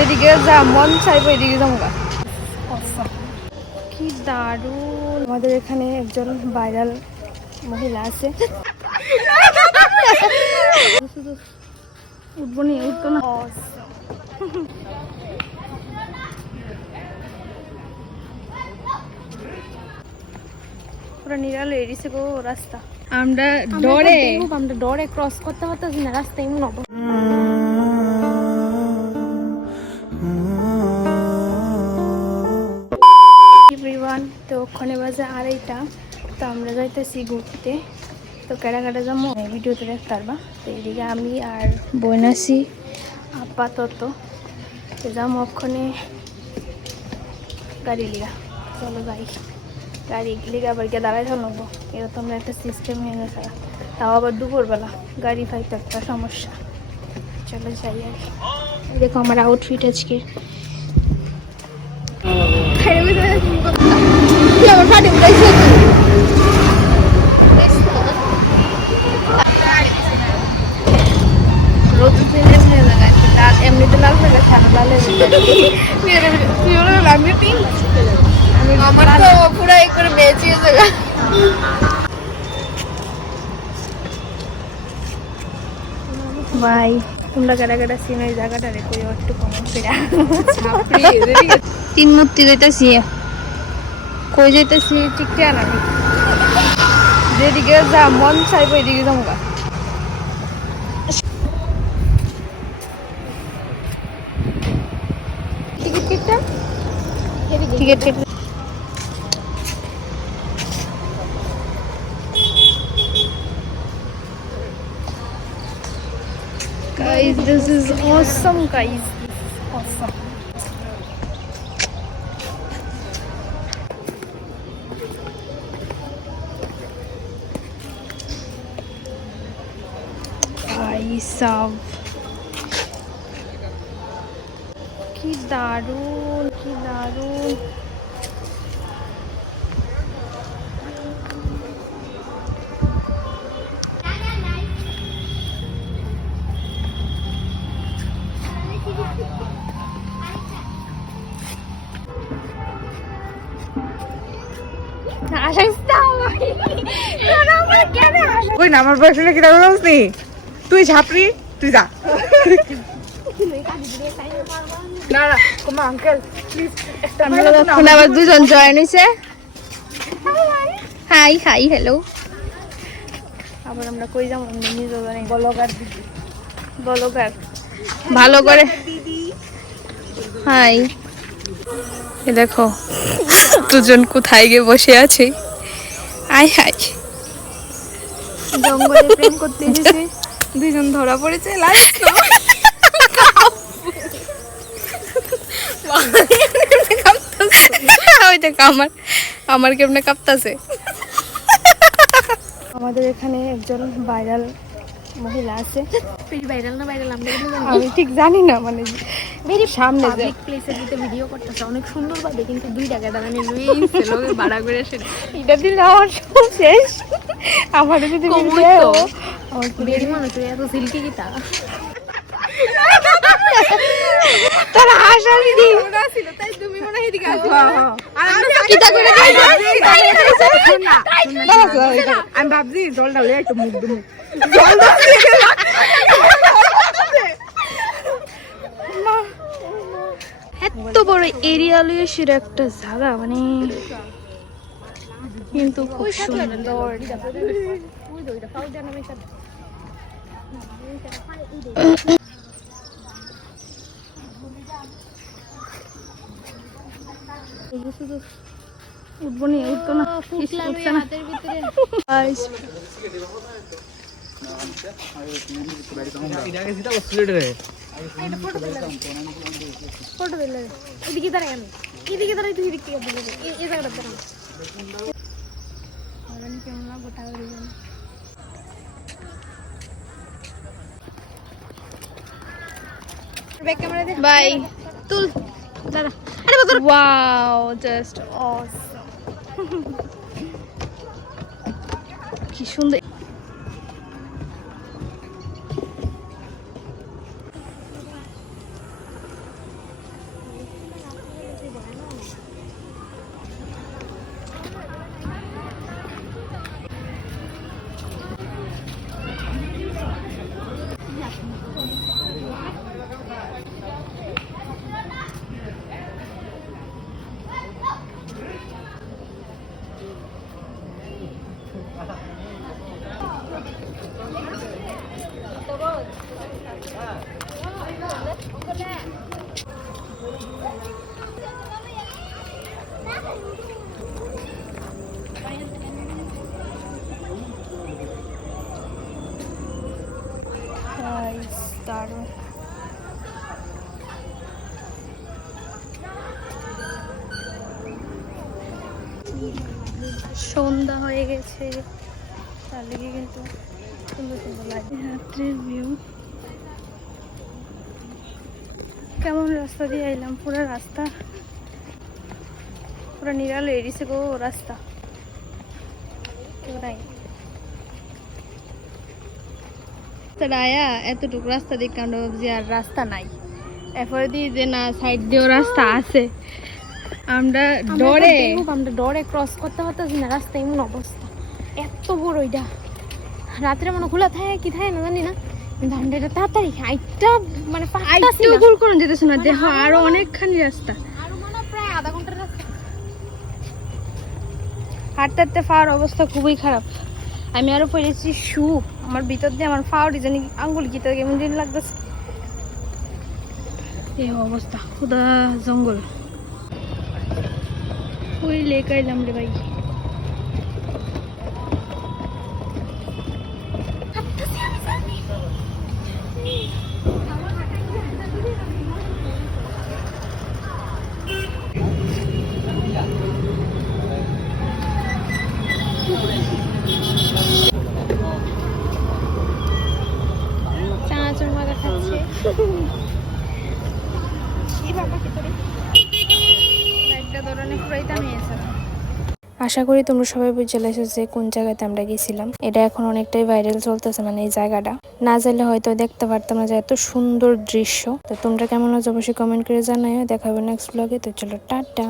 যেদিকে যা মন চাইবো এদিকে যাবো। কি দারুণ! আমাদের এখানে একজন ভাইরাল মহিলা আছে। উঠবো নি, উঠতো না। পুরো নিরালো এরিছে গো রাস্তা। আমরা ডরে ক্রস করতে পারতেছি না রাস্তা এমন অবস্থা। এভরিওয়ান, তো ওখানে বাজে 2:30। তো আমরা যাইতেছি ঘুরতে। তো কেনাকাটা যাবো ভিডিওতে দেখতে পারবা। তো এদিকে আমি আর বইনাসি আপাতত তো যাবো ওখানে গাড়ি লিগা। চলো গাড়ি লিগা আবার গিয়ে দাঁড়াই থাকবো, এরকম একটা সিস্টেম হয়ে গেছে। তাও আবার দুপুরবেলা গাড়ি পাইতে একটা সমস্যা। চলো যাই আর কি। দেখো আমার আউটফিট আজকে। এমনিতে লাল হয়ে আমার তো পুরো করে বেঁচে জায়গা। ভাই তোমরা কাটা সিন ওই জায়গাটা রেখে একটু কমেন্ট করে। তিন মূর্তি যাইতেছি, কই যাইতেছি ঠিক না, যেদিকে যা মন চাইবো এদিকে যাবো। Ticket guys, this is awesome guys, this is awesome. भाई साहब কি দারুণ, কি দারুণ! আমার বয়ফ্রেন্ড কি দাঁড়ানো নি? তুই ঝাপড়ি, তুই যা। না না তোমার আঙ্কেল প্লিজ একটা আবার দুজন জয়েন হইছে। High hi hello. আবার আমরা কই যাবো নিজে জানি। বলগার ভালো করে হাই। দেখো দুজন কোথায় গিয়ে বসে আছে। আয় হাই, জঙ্গলে প্রেম করতে এসেছে দুইজন ধরা পড়েছে। লাস্ট আমার কেমনে কাঁপতাছে। আমাদের এখানে একজন ভাইরাল মহিলা আছে। ভাইরাল না ভাইরাল আমি ঠিক জানি না, মানে সামনে পাবলিক প্লেসে দিতে ভিডিও করতেছে অনেক সুন্দর ভাবে, কিন্তু 2 টাকা দাঁড়ানি লুইছে লোকে ভাড়া করে আসে। এটা দিলে আমার সব শেষ। আমাদের যদি ভিডিও আমার বেরি মানুষ এত সিল্কি কিটা তারা হাসালি দি ওরা ছিল, তাই তুমি মনে হয় এদিকে আসো। আর আমরা কিটা করে আমি ভাবছি জল ঢালে একটু মুখ দুমু এত বড় এরিয়া লুয়ে সেটা একটা জায়গা, মানে কিন্তু খুব সুন্দর। উঠবো নি, উঠতো না, উঠছে না। ফটো দিলে এদিকে দাঁড়াই, আমি এদিকে দাঁড়াই, তুই এদিকে এই জায়গাটা দাঁড়ান। কেমন না গোটা বাই তুল দাঁড়া। ওয়াও জাস্ট অসম, কি সুন্দর। দারুণ। সন্ধ্যা হয়ে গেছে, তার লেগে কিন্তু সুন্দর সুন্দর লাগে রাত্রের ভিউ। কেমন রাস্তা দিয়ে এলাম, পুরো রাস্তা পুরো নিরালো এড়িয়েছে গো রাস্তা, কেউ নাই। আয়া এতটুকু রাস্তা দেখে আমরা ভাবছি আর রাস্তা নাই, এরপরে দিয়ে যে না সাইড দিয়েও রাস্তা আছে। আমরা ডরে ক্রস করতে পারতেছি না রাস্তা, এমন অবস্থা এত বড়। ওইটা রাত্রে মনে খোলা থাকে কি থাকে না জানি না, কিন্তু আমরা এটা তাড়াতাড়ি হাইটটা মানে গোল করে যেতেছে না, দেখো আরো অনেকখানি রাস্তা, আরো মানে প্রায় আধা ঘন্টার রাস্তা। হাঁটতে হাঁটতে পাওয়ার অবস্থা খুবই খারাপ। আমি আরো পড়েছি শু, আমার ভিতর দিয়ে আমার পাও ডিজাইন আঙ্গুল গিতে কেমন দিন লাগতেছে। এই অবস্থা, খুদা জঙ্গল। ওই লেক আইলাম রে ভাই। চানাচুর মজা খাচ্ছে। আশা করি তোমরা সবাই বুঝে লেছো যে কোন জায়গাতে আমরা গেছিলাম। এটা এখন অনেকটাই ভাইরাল চলতেছে, মানে এই জায়গাটা না যাইলে হয়তো দেখতে পারতাম না যে এত সুন্দর দৃশ্য। তো তোমরা কেমন লাগছে অবশ্যই কমেন্ট করে জানাও। দেখা হবে নেক্সট ব্লগে। তো চলো টাটা।